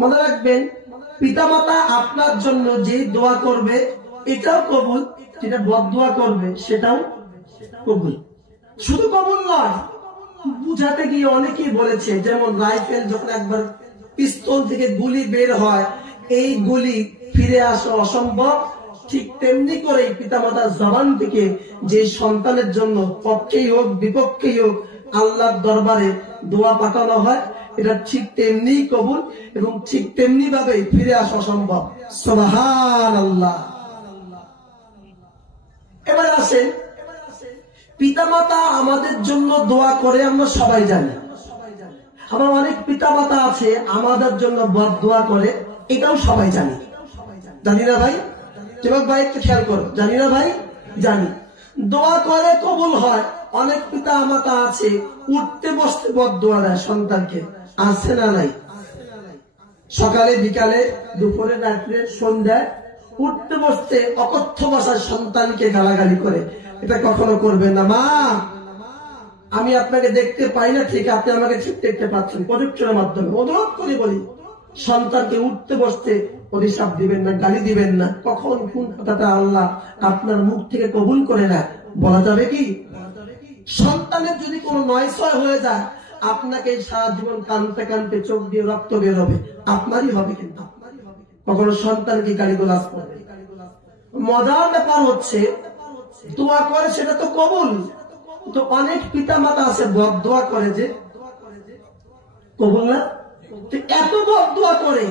মনে রাখবেন, পিতামাতা আপনার জন্য যে দোয়া করবে এটাও কবুল, যেটা বদদোয়া করবে সেটাও কবুল। শুধু কবুল নয়, বুঝাতে গিয়ে অনেকেই বলেছে, যেমন রাইফেল যখন একবার পিস্তল থেকে গুলি বের হয়, এই গুলি ফিরে আসা অসম্ভব, ঠিক তেমনি করে পিতামাতার জবান থেকে যে সন্তানের জন্য পক্ষেই হোক বিপক্ষেই হোক আল্লাহর দরবারে দোয়া পাঠানো হয়, এটা ঠিক তেমনি কবুল এবং ঠিক তেমনি ভাবে ফিরে আসা অসম্ভব। সুবহানাল্লাহ। এবার আসেন, পিতামাতা আমাদের জন্য দোয়া করে আমরা সবাই জানি। আবার অনেক পিতামাতা আছে আমাদের জন্য বদদোয়া করে, এটাও সবাই জানি। জানি না ভাই? যুবক ভাই একটু খেয়াল করো, জানি না ভাই? জানি। দোয়া করে কবুল হয়। অনেক পিতা মাতা আছে উঠতে বসতে বদদোয়া দেয় সন্তানকে, আছে না নাই? সকালে বিকালে দুপুরে রাত্রে সন্ধ্যায় উঠতে বসতে অকথ্য ভাষায় সন্তানকে গালাগালি করে। এটা কখনো করবেন না। মা, আমি আপনাকে দেখতে পাই না ঠিক, আপনি আমাকে ঠিক দেখতে পাচ্ছেন, প্রযুক্তির মাধ্যমে অনুরোধ করে বলি, সন্তানকে উঠতে বসতে অভিশাপ দিবেন না, গালি দিবেন না। কখন কোন কথাটা আল্লাহ আপনার মুখ থেকে কবুল করে না বলা যাবে কি? সন্তানের যদি কোনো নয়ছয় হয়ে যায়, আপনাকে সারা জীবন কানতে কানতে চোখ দিয়ে রক্ত বের হবে, আপনারই হবে। কিন্তু কখনো সন্তানকে গালিগালাজ করবে। মজার ব্যাপার হচ্ছে, দোয়া করে সেটা তো কবুল, তো অনেক পিতা মাতা আছে বদদোয়া করে যে কবুল না। এত বদদোয়া করে,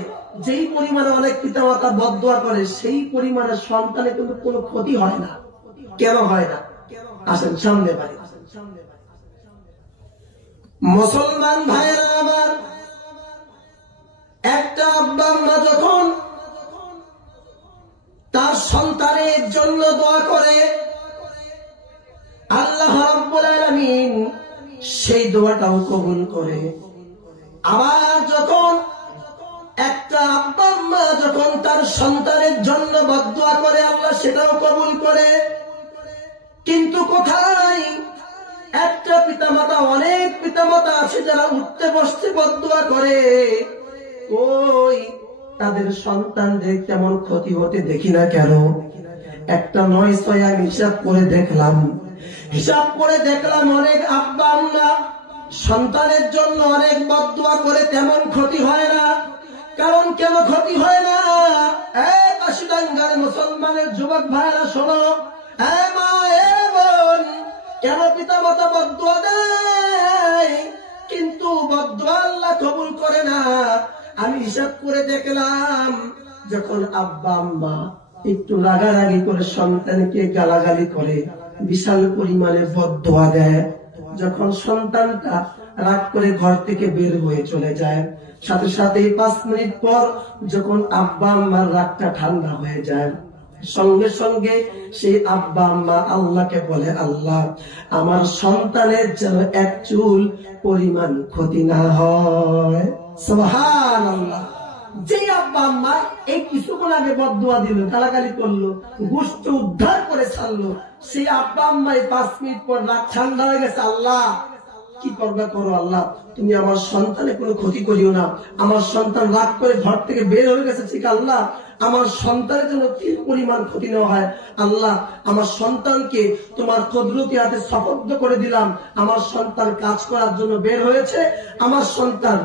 যেই পরিমাণে অনেক পিতা মাতা বদদোয়া করে সেই পরিমাণে সন্তানের কিন্তু কোনো ক্ষতি হয় না। কেন হয় না? আসেন সামনে বাড়ি। মুসলমান ভাইয়েরা আমার, একটা আব্বা আম্মা যখন তার সন্তানের জন্য দোয়া করে, আল্লাহ রাব্বুল আলামিন সেই দোয়াটাও কবুল করে। আবার যখন একটা আব্বা আম্মা যখন তার সন্তানের জন্য বদদোয়া করে, আল্লাহ সেটাও কবুল করে। কিন্তু কোথায় একটা পিতামাতা, অনেক পিতামাতা আছে যারা উঠতে বসতে বদদোয়া করে, ওই তাদের সন্তানদের তেমন ক্ষতি হতে দেখি না কেন? একটা 9-6 আমি হিসাব করে দেখলাম অনেক আব্বা আম্মা সন্তানের জন্য অনেক বদদোয়া করে, তেমন ক্ষতি হয় না। কারণ কেন ক্ষতি হয় না? এই কাশিডাঙ্গার মুসলমানের যুবক ভাইরা শোনো, মা এ বোন, কেন পিতা মাতা বদদোয়া দেয় কিন্তু বদদোয়া আল্লাহ কবুল করে না? আমি হিসাব করে দেখলাম, যখন আব্বা আম্মা একটু রাগারাগি করে সন্তানকে গালাগালি করে, বিশাল পরিমাণে বদদোয়া দেয়, যখন সন্তানটা রাগ করে ঘর থেকে বের হয়ে চলে যায়, সাথে সাথে 5 মিনিট পর যখন আব্বা আম্মার রাগটা ঠান্ডা হয়ে যায়, সঙ্গে সঙ্গে সেই আব্বা আম্মা আল্লাহকে বলে, আল্লাহ আমার সন্তানের যেন এক চুল পরিমাণ ক্ষতি না হয়। সুবহানাল্লাহ। যে আব্বা আম্মা এই কিছুক্ষণ আগে বদদোয়া দিল, গালাগালি করলো, গোশত উদ্ধার করে ছাড়লো, সেই আব্বা আম্মাই 5 মিনিট পর রাগ ঠান্ডা হয়ে গেছে, আল্লাহ কি করবে করো, আল্লাহ তুমি আমার সন্তানের কোনো ক্ষতি করিও না। আমার সন্তান রাগ করে ঘর থেকে বের হয়ে গেছে ঠিক, আল্লাহ আমার সন্তানের জন্য কি পরিমাণ ক্ষতি নেওয়া হয়, আল্লাহ আমার সন্তানকে তোমার কুদরতি হাতে সুপর্দ করে দিলাম। আমার সন্তান কাজ করার জন্য বের হয়েছে, আমার সন্তান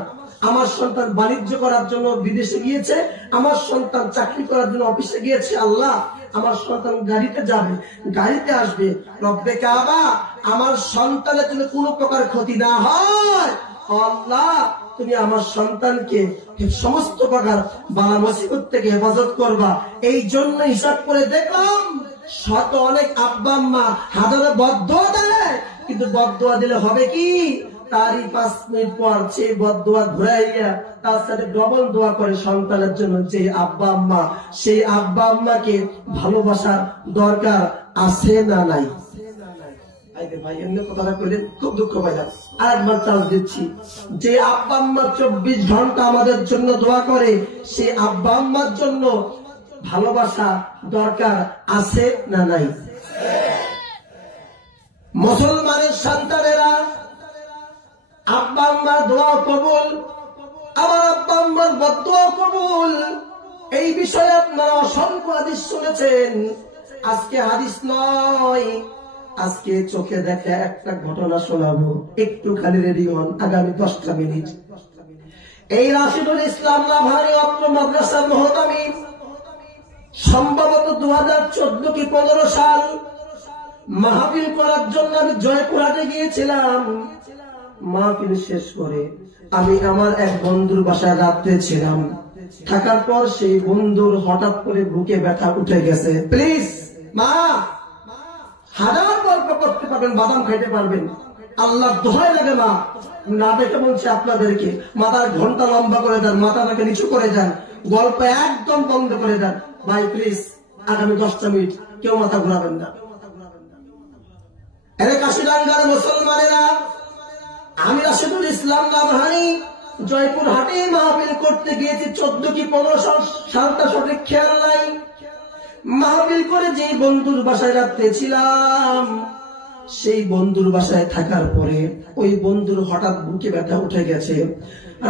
বাণিজ্য করার জন্য বিদেশে গিয়েছে, আমার সন্তান চাকরি করার জন্য অফিসে গিয়েছে, আল্লাহ আমার সন্তান গাড়িতে যাবে, গাড়িতে আসবে, রব্বে কাবা আমার সন্তানের জন্য কোনো প্রকার ক্ষতি না হয়, আল্লাহ তুমি আমার সন্তানকে সমস্ত প্রকার বালা মুসিবত থেকে হেফাজত করবা। এই জন্য হিসাব করে দেখলাম শত অনেক আব্বা আম্মা হাজারে বদদোয়া দেয়, কিন্তু বদদোয়া দিলে হবে কি, তারই 5 মিনিট পর সেই বদদোয়া ঘুরাইয়া তার সাথে ডবল দোয়া করে সন্তানের জন্য। যে আব্বা আম্মা, সেই আব্বা আম্মাকে ভালোবাসার দরকার আছে না নাই? ভাই এমনি কথাটা কইলেন খুব দুঃখ পাইলাম। আরেকবার চান্স দিচ্ছি, যে আব্বা আম্মা 24 ঘন্টা আমাদের জন্য দোয়া করে, সেই আব্বা আম্মার জন্য ভালোবাসা দরকার আছে না নাই? মুসলমানের সন্তানেরা আব্বা আম্মার দোয়া কবুল, আমার আব্বা আম্মার বদদুয়া কবুল। এই বিষয়ে আপনারা অসংখ্য হাদিস শুনেছেন। আজকে হাদিস নয়, আজকে চোখে দেখে একটা ঘটনা শোনাবো, একটু খালি রেডি হন। আগামী 10টা মিনিট এই রাশিদুল ইসলাম লাভারি অত্র মাদ্রাসার মুহতামিম সম্ভবত 2014 কি 15 সাল মাহফিল করার জন্য আমি জয়পুরহাটে গিয়েছিলাম। মাহফিল শেষ করে আমি আমার এক বন্ধুর বাসায় রাত্রে ছিলাম। থাকার পর সেই বন্ধুর হঠাৎ করে বুকে ব্যথা উঠে গেছে। প্লিজ মা, হাজার গল্প করতে পারবেন, বাদাম খাইতে পারবেন, আল্লাহ দোহাই লাগে মা, না দেখে বলছে আপনাদেরকে মাথার ঘন্টা লম্বা করে দেন, মাথাটাকে নিচু করে দেন, গল্প একদম বন্ধ করে দেন। ভাই প্লিজ আগামী 10টা মিনিট কেউ মাথা ঘুরাবেন না। এরে কাশিডাঙ্গার মুসলমানেরা, আমি রাশিদুল ইসলাম লাভারি জয়পুরহাটে মাহফিল করতে গিয়েছি। 14 কি 15 সালটা সঠিক খেয়াল নাই। মাহফিল করে যে বন্ধুর বাসায় রাত্রে ছিলাম, সেই বন্ধুর বাসায় থাকার পরে ওই বন্ধুর হঠাৎ বুকে ব্যথা উঠে গেছে।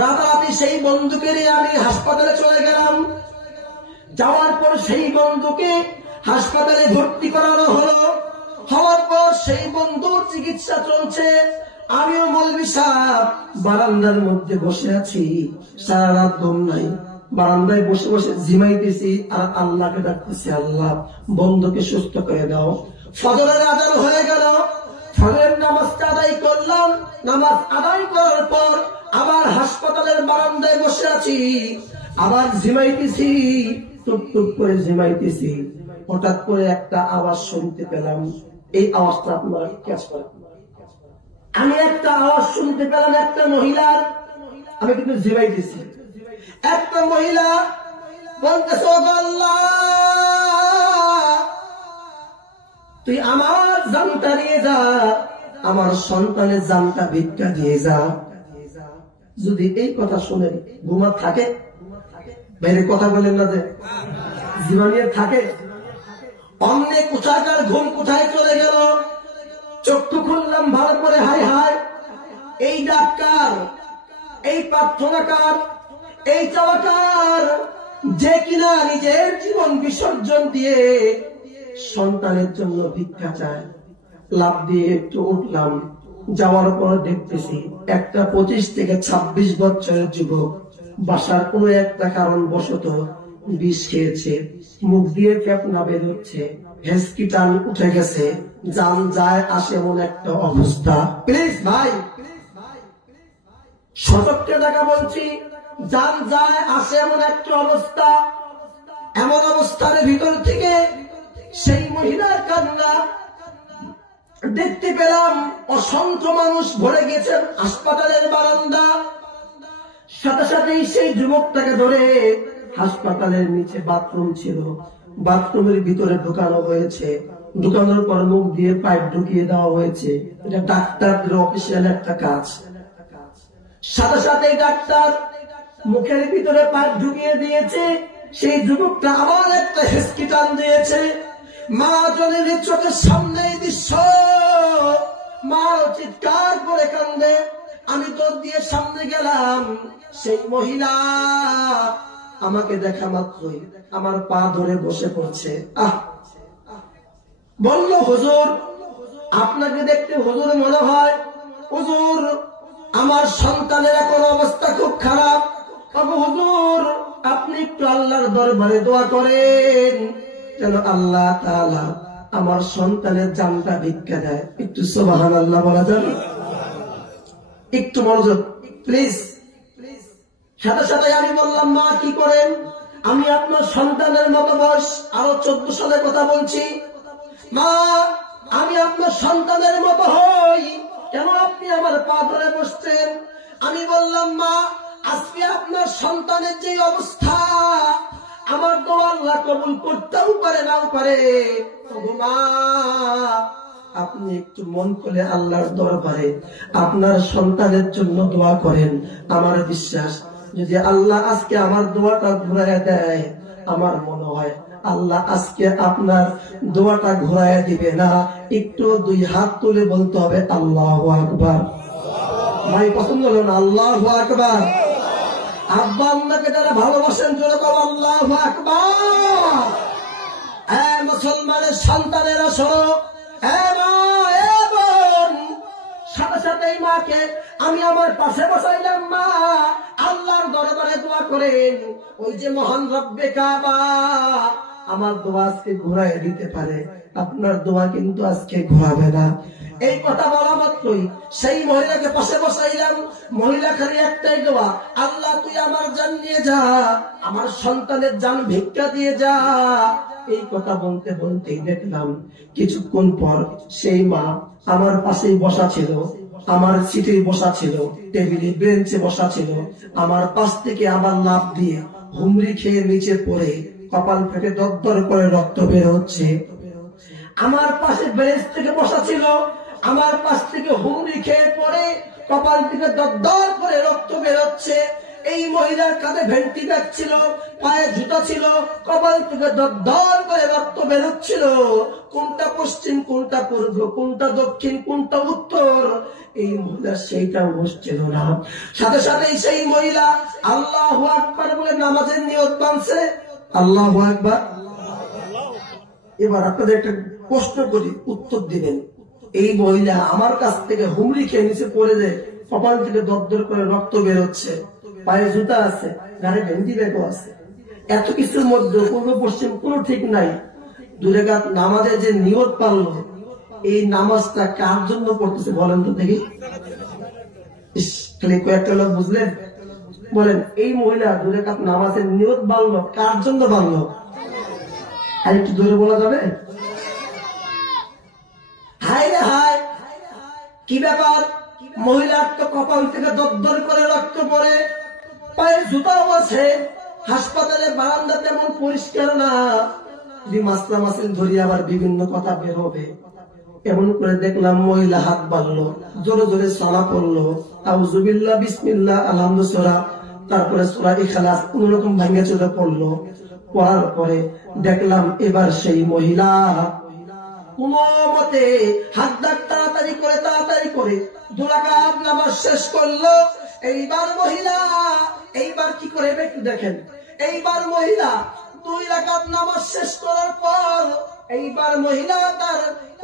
রাতারাতি সেই বন্ধুকে নিয়ে আমি হাসপাতালে চলে গেলাম। যাওয়ার পর সেই বন্ধুকে হাসপাতালে ভর্তি করানো হলো। হওয়ার পর সেই বন্ধুর চিকিৎসা চলছে। আমিও মৌলভী সাহেব বারান্দার মধ্যে বসে আছি, সারা রাত ঘুম নাই, বারান্দায় বসে বসে ঝিমাইতেছি আর আল্লাহকে ডাকতেছি, আল্লাহ বন্ধুকে সুস্থ করে দাও। ফজরের আজান হয়ে গেল, ফজরের নামাজটা আদায় করলাম। নামাজ আদায় করার পর আবার হাসপাতালের বারান্দায় বসে আছি, আবার ঝিমাইতেছি, টুকটুক করে ঝিমাইতেছি। হঠাৎ করে একটা আওয়াজ শুনতে পেলাম। এই আওয়াজটা আপনারা ক্যাচ করেন। আমি একটা আওয়াজ শুনতে পেলাম একটা মহিলার। আমি কিন্তু ঝিমাইতেছি। একটা মহিলা বলতেছে, ও আল্লাহ, তুই আমার জানটা নিয়ে যা, আমার সন্তানের জানটা ভিক্ষা দিয়ে যা। যদি এই কথা শুনে ঘুমা থাকে, বাইরে কথা বলেন না যে জীবনিয়ে থাকে, অন্যে কোথাকার ঘুম কোথায় চলে গেল। চক্ষু খুললাম ভালো করে, হাই হাই, এই ডাক্তার, এই প্রার্থনাকার, এই চাওয়াকার, যে কিনা নিজের জীবন বিসর্জন দিয়ে সন্তানের জন্য ভিক্ষা চায়। লাভ দিয়ে একটু উঠলাম, যাওয়ার পর দেখতেছি একটা 25 থেকে 26 বছরের যুবক বাসার কোনো একটা কারণ বশত বিষ খেয়েছে, মুখ দিয়ে ফেপনা বের হচ্ছে, হেসকি টান উঠে গেছে, জান যায় আসে এমন একটা অবস্থা। প্লিজ ভাই, শতককে টাকা বলছি, জান যায় আসে এমন একটা অবস্থা। এমন অবস্থার ভিতর থেকে সেই মহিলার কান্না দেখতে পেলাম। অসংখ্য মানুষ ভরে গেছেন হাসপাতালের বারান্দা। সাথে সাথেই সেই যুবকটাকে ধরে হাসপাতালের নিচে বাথরুম ছিল, বাথরুমের ভিতরে ঢুকানো হয়েছে। ঢুকানোর পর মুখ দিয়ে পাইপ ঢুকিয়ে দেওয়া হয়েছে। এটা ডাক্তারদের অফিসিয়াল একটা কাজ। সাথে সাথে ডাক্তার মুখের ভিতরে পাইপ ঢুকিয়ে দিয়েছে। সেই যুবকটা আবার একটা হেসকি টান দিয়েছে। মা জনের চোখের সামনে দৃশ্য, মা চিৎকার করে কান্দে। আমি দৌড় দিয়ে সামনে গেলাম। সেই মহিলা আমাকে দেখা মাত্রই আমার পা ধরে বসে পড়ছে। বলল, হুজুর, আপনাকে দেখতে হুজুর মনে হয়, হুজুর আমার সন্তানের এখন অবস্থা খুব খারাপ। হুজুর আপনি একটু আল্লাহর দরবারে দোয়া করেন যেন আল্লাহ তাআলা আমার সন্তানের জানটা ভিক্ষা দেয়। একটু সুবহানাল্লাহ বলা যাবে? একটু মনোযোগ প্লিজ। সাথে সাথে আমি বললাম, মা কি করেন? আমি আপনার সন্তানের মতো বয়স, আরো 14 সালের কথা বলছি। মা আমি আপনার সন্তানের মতো হই, কেন আপনি আমার পা ধরে বসছেন? আমি বললাম, মা আজকে আপনার সন্তানের যে অবস্থা, আমার তো আল্লাহ কবুল করতেও পারে নাও পারে। মা আপনি একটু মন খুলে আল্লাহর দরবারে আপনার সন্তানের জন্য দোয়া করেন। আমার বিশ্বাস যদি আল্লাহ আজকে আমার দোয়াটা ঘুরাইয়া দেয়, আমার মনে হয় আল্লাহ আজকে আপনার দোয়াটা ঘুরাইয়া দিবে না। একটু 2 হাত তুলে বলতে হবে আল্লাহু আকবার। ভাই পছন্দ হলো না? আল্লাহু আকবার। আব্বা আম্মাকে যারা ভালোবাসেন জোরে বলো আল্লাহু আকবার। মুসলমানের সন্তানেরা শোনো, মা এ বোন, সাথে সাথে এই মাকে আমি আমার পাশে বসাইলাম। মা আল্লাহর দরবারে দোয়া করেন, ওই যে মহান রব্বে কাবা আমার দোয়া আজকে ঘুরাই দিতে পারে, আপনার দোয়া কিন্তু আজকে ঘুরাবে না। এই কথা বলা মাত্রই সেই মহিলাকে পাশে বসাইলাম। মহিলা খালি একটাই দোয়া, আল্লাহ তুই আমার জান নিয়ে যা, আমার সন্তানের জান ভিক্ষা দিয়ে যা। এই কথা বলতে বলতেই দেখলাম কিছুক্ষণ পর সেই মা আমার পাশেই বসা ছিল, আমার সিটে বসা ছিল, টেবিলে বেঞ্চে বসা ছিল। আমার পাশ থেকে আবার লাফ দিয়ে হুমড়ি খেয়ে নিচে পড়ে কপাল ফেটে দরদর করে রক্ত বের হচ্ছে। আমার পাশে বেঞ্চ থেকে বসা ছিল, আমার পাশ থেকে হুমড়ি খেয়ে পড়ে কপাল থেকে দরদর করে রক্ত বের হচ্ছে। এই মহিলার কাঁধে ভেন্টি ব্যাগ ছিল, পায়ে জুতা ছিল, কপাল থেকে দরদর করে রক্ত বেরোচ্ছিল। কোনটা পশ্চিম, কোনটা পূর্ব, কোনটা দক্ষিণ, কোনটা উত্তর, এই মহিলা সেইটা বসছিল না। সাথে সাথে সেই মহিলা আল্লাহু আকবার বলে নামাজের নিয়ত বাঁধছে। আল্লাহু আকবার। এবার আপনাদের একটা প্রশ্ন করি, উত্তর দিবেন। এই মহিলা আমার কাছ থেকে হুমড়ি খেয়ে নিচে পড়ে যায়, কপাল থেকে দরদর করে রক্ত বেরোচ্ছে, পায়ে জুতা আছে, গাড়ি ভেন্টি ব্যাগও আছে, এত কিছুর মধ্যে পূর্ব পশ্চিম কোনো ঠিক নাই। 2 রাকাত নামাজে যে নিয়ত পারলো, এই নামাজটা কার জন্য পড়তেছে বলেন তো দেখি? খালি কয়েকটা লোক বুঝলেন? বলেন, এই মহিলা 2 রাকাত নামাজের নিয়ত বাড়লো, কার জন্য বাড়লো? আর একটু জোরে বলা যাবে? হায় রে হায়, কি ব্যাপার? মহিলার তো কপাল থেকে দরদর করে রক্ত পড়ে, পায়ে জুতাও আছে, হাসপাতালে বারান্দা তেমন পরিষ্কার না, যদি মাসলা মাসিল ধরি আবার বিভিন্ন কথা বের হবে। এমন করে দেখলাম মহিলা হাত বাড়লো, জোরে জোরে সলা পড়লো, আউযুবিল্লাহ বিসমিল্লাহ আলহামদুলিল্লাহ, তারপরে সূরা ইখলাস কোন রকম ভাঙে চলে পড়লো। পড়ার পরে দেখলাম এবার সেই মহিলা কোন মতে হাত ডাক তাড়াতাড়ি করে 2 রাকাত নামাজ শেষ করলো। এইবার মহিলা এইবার কি করে একটু দেখেন। এইবার মহিলা 2 রাকাত নামাজ শেষ করার পর এইবার মহিলা তার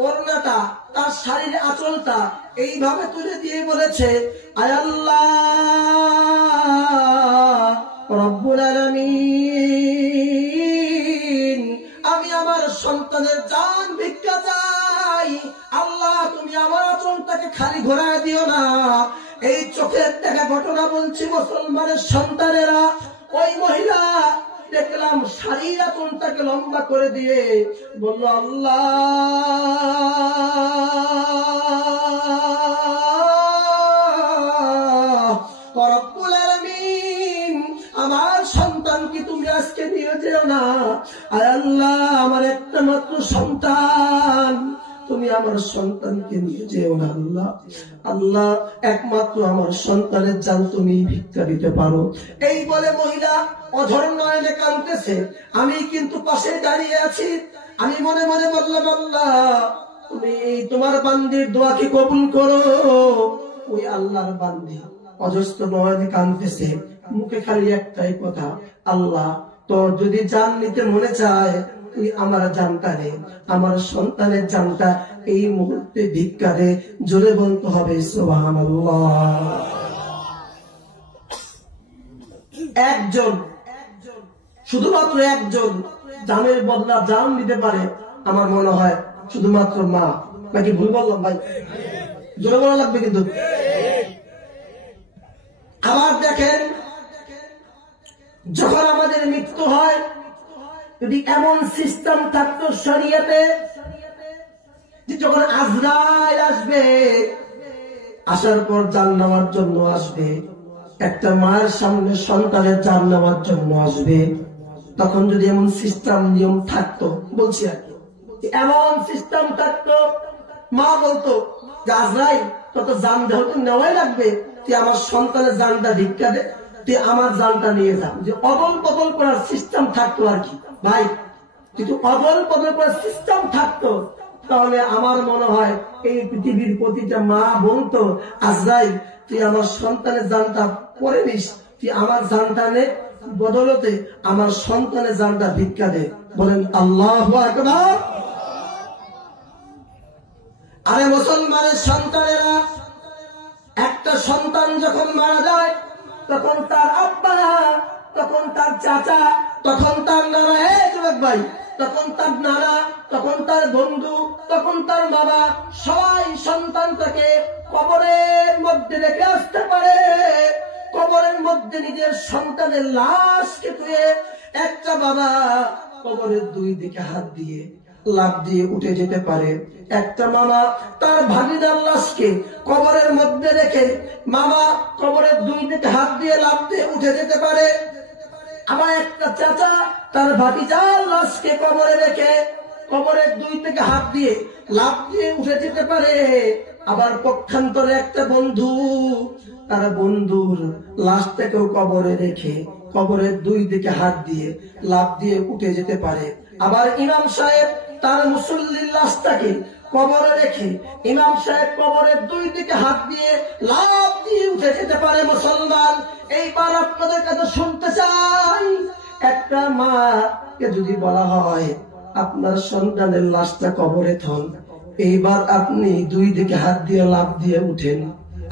ওড়নাটা, তার শাড়ির আঁচলটা এইভাবে তুলে দিয়ে বলেছে, আয় আল্লাহ রব্বুল আলামিন, আমি আমার সন্তানের জান ভিক্ষা চাই, আল্লাহ তুমি আমার আঁচলটাকে খালি ঘোরায় দিও না। এই চোখের দেখা ঘটনা বলছি মুসলমানের সন্তানেরা। ওই মহিলা দেখলাম শাড়ির আঁচলটাকে লম্বা করে দিয়ে বলল, আল্লাহ রব্বুল আলামিন, আমার সন্তানকে তুমি আজকে নিয়ে যেও না। আর আল্লাহ আমার একটা মাত্র সন্তান, তুমি আমার সন্তানকে নিয়ে যেও না। আল্লাহ আল্লাহ একমাত্র আমার সন্তানের জান তুমি ভিক্ষা দিতে পারো। এই বলে মহিলা অঝর নয়নে কাঁদতেছে। আমি কিন্তু পাশে দাঁড়িয়ে আছি। আমি মনে মনে বললাম, আল্লাহ তুমি তোমার বান্দির দোয়াকে কবুল করো। ওই আল্লাহর বান্দি অজস্র নয়নে কাঁদতেছে, মুখে খালি একটাই কথা, আল্লাহ তোর যদি জান নিতে মনে চায় তুই আমার জানটা নে, আমার সন্তানের জানটা এই মুহূর্তে ভিক্ষা দে। জোরে বলতে হবে সুবহানাল্লাহ। একজন, শুধুমাত্র একজন জানের বদলা জান দিতে পারে, আমার মনে হয় শুধুমাত্র মা। নাকি ভুল বললাম ভাই? জোরে বলা লাগবে কিন্তু। আবার দেখেন, যখন আমাদের মৃত্যু হয়, যদি এমন সিস্টেম থাকতো শরীয়তে, যখন আজরাইল আসবে, আসার পর জান নেওয়ার জন্য আসবে, একটা মায়ের সামনে সন্তানের জান নেওয়ার জন্য আসবে, তখন যদি এমন সিস্টেম নিয়ম থাকতো, বলছি আর কি, এমন সিস্টেম থাকতো, মা বলতো যে আজরাইল তত জান যেহেতু নেওয়াই লাগবে, তুই আমার সন্তানের জানটা ভিক্ষা দে, তুই আমার জানটা নিয়ে যা। যে অদল বদল করার সিস্টেম থাকতো আর কি ভাই, কিন্তু অদল বদল করার সিস্টেম থাকতো, তাহলে আমার মনে হয় এই পৃথিবীর প্রতিটা মা বলতো, আজরাইল তুই আমার সন্তানের জানটা পরে নিস, তুই আমার জানটা নে, বদলতে আমার সন্তানের জানটা ভিক্ষা দে। বলেন আল্লাহু আকবার। আরে মুসলমানের সন্তানেরা, একটা সন্তান যখন মারা যায় তখন তার আব্বা, তখন তার চাচা, তখন তার নানা, যুবক ভাই, তখন তার নানা, তখন তার বন্ধু, তখন তার বাবা, সবাই সন্তানটাকে কবরের মধ্যে রেখে আসতে পারে। কবরের মধ্যে নিজের সন্তানের লাশকে তুলে একটা বাবা কবরের দুই দিকে হাত দিয়ে লাফ দিয়ে উঠে যেতে পারে। একটা মামা তার ভাগিদার লাশকে কবরের মধ্যে রেখে মামা কবরের দুই দিকে হাত দিয়ে লাফ দিয়ে উঠে যেতে পারে। আবার একটা চাচা তার ভাতিজার লাশকে কবরে রেখে কবরের দুই থেকে হাত দিয়ে লাফ দিয়ে উঠে যেতে পারে। আবার পক্ষান্তরে একটা বন্ধু তার বন্ধুর লাশটাকেও কবরে রেখে কবরের দুই দিকে হাত দিয়ে লাফ দিয়ে উঠে যেতে পারে। আবার ইমাম সাহেব তার মুসল্লির লাশটাকে কবরে রেখে ইমাম সাহেব কবরের দুই দিকে হাত দিয়ে লাফ দিয়ে উঠে যেতে পারে। মুসলমান, এইবার আপনাদের কাছে শুনতে চাই, একটা মাকে যদি বলা হয় আপনার সন্তানের লাশটা কবরে থন, এইবার আপনি দুই দিকে হাত দিয়ে লাফ দিয়ে উঠেন,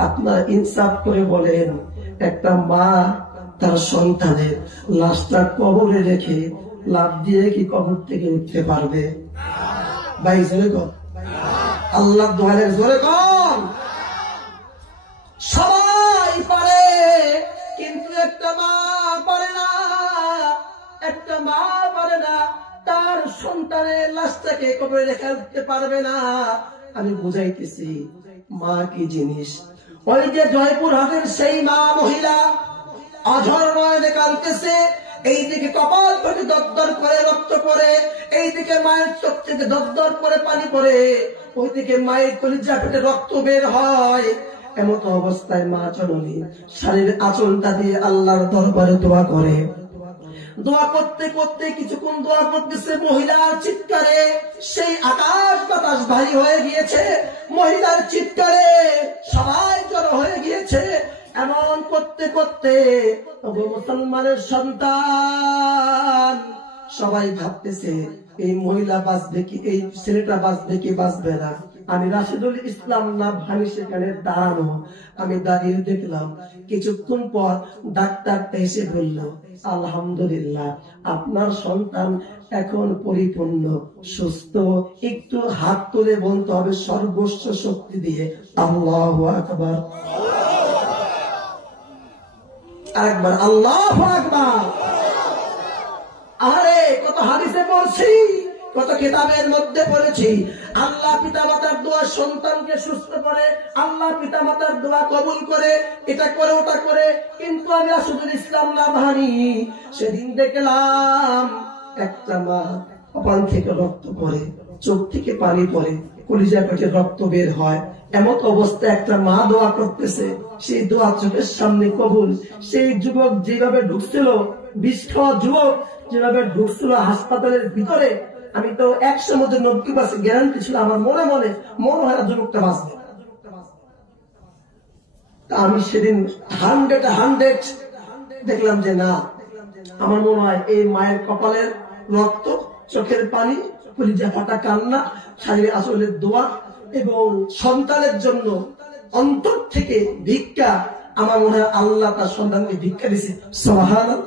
আপনার ইনসাফ করে বলেন একটা মা তার সন্তানের লাশটা কবরে রেখে লাফ দিয়ে কি কবর থেকে উঠতে পারবে? ভাই জোরে কর, আল্লাহ দুয়ারে জোরে কর। সবাই পারে, কিন্তু একটা মা পারে না। একটা মা পারে না, তার সন্তানের লাশটাকে কবরে রেখে উঠতে পারবে না। আমি বুঝাইতেছি মা কি জিনিস। ওই যে জয়পুর হাটের সেই মা মহিলা অঝর নয়নে কাঁদতেছে, এইদিকে কপাল থেকে দরদর করে রক্ত পড়ে, এইদিকে মায়ের চোখ থেকে দরদর করে পানি পড়ে, ওইদিকে মায়ের কলিজা পেটে রক্ত বের হয়। এমত অবস্থায় মা জননী শাড়ির আঁচলটা দিয়ে আল্লাহর দরবারে দোয়া করে। দোয়া করতে করতে কিছুক্ষণ দোয়া করতেছে, মহিলার চিৎকারে সেই আকাশ বাতাস ভারী হয়ে গিয়েছে। মহিলার চিৎকারে সবাই জড়ো হয়ে গিয়েছে। এমন করতে করতে মুসলমানের সন্তান সবাই ভাবতেছে এই মহিলা বাঁচবে কি, এই ছেলেটা বাঁচবে কি বাঁচবে না। আমি রাশিদুল ইসলাম না ভাই সেখানে দাঁড়ানো, আমি দাঁড়িয়ে দেখলাম। কিছুক্ষণ পর ডাক্তারটা এসে বলল আলহামদুলিল্লাহ আপনার সন্তান এখন পরিপূর্ণ সুস্থ। একটু হাত তুলে বলতে হবে সর্বস্ব শক্তি দিয়ে আল্লাহু আকবার। আরেকবার আল্লাহু আকবার। আরে কত হাদিসে পড়ছি, কত কিতাবের মধ্যে পড়েছি, আল্লাহ পিতামাতার দোয়া সন্তানকে সুস্থ করে, আল্লাহ পিতামাতার দোয়া কবুল করে, এটা করে ওটা করে। কিন্তু আমি রাশিদুল ইসলাম নাভানি সেদিন দেখলাম একটা মা কপাল থেকে রক্ত পড়ে, চোখ থেকে পানি পড়ে, কলিজা পেটে রক্ত বের হয়। এমন অবস্থায় একটা মা দোয়া করতেছে, সেই দোয়া চোখের সামনে কবুল। সেই যুবক যেভাবে ঢুকছিল, বিষ খাওয়া যুবক যেভাবে ঢুকছিল হাসপাতালের ভিতরে, আমি তো 100 মধ্যে 90% গ্যারান্টি ছিল আমার মনে মনে হয় যুবকটা বাঁচবে। আমি সেদিন 100 দেখলাম যে না, আমার মনে হয় এই মায়ের কপালের রক্ত, চোখের পানি, কলিজা ফাটা কান্না, শারীরিক আঁচলের দোয়া এবং সন্তানের জন্য অন্তর থেকে ভিক্ষা, আমার মনে হয় আল্লাহ তার সন্তানকে ভিক্ষা দিয়েছে। সুবহানাল্লাহ।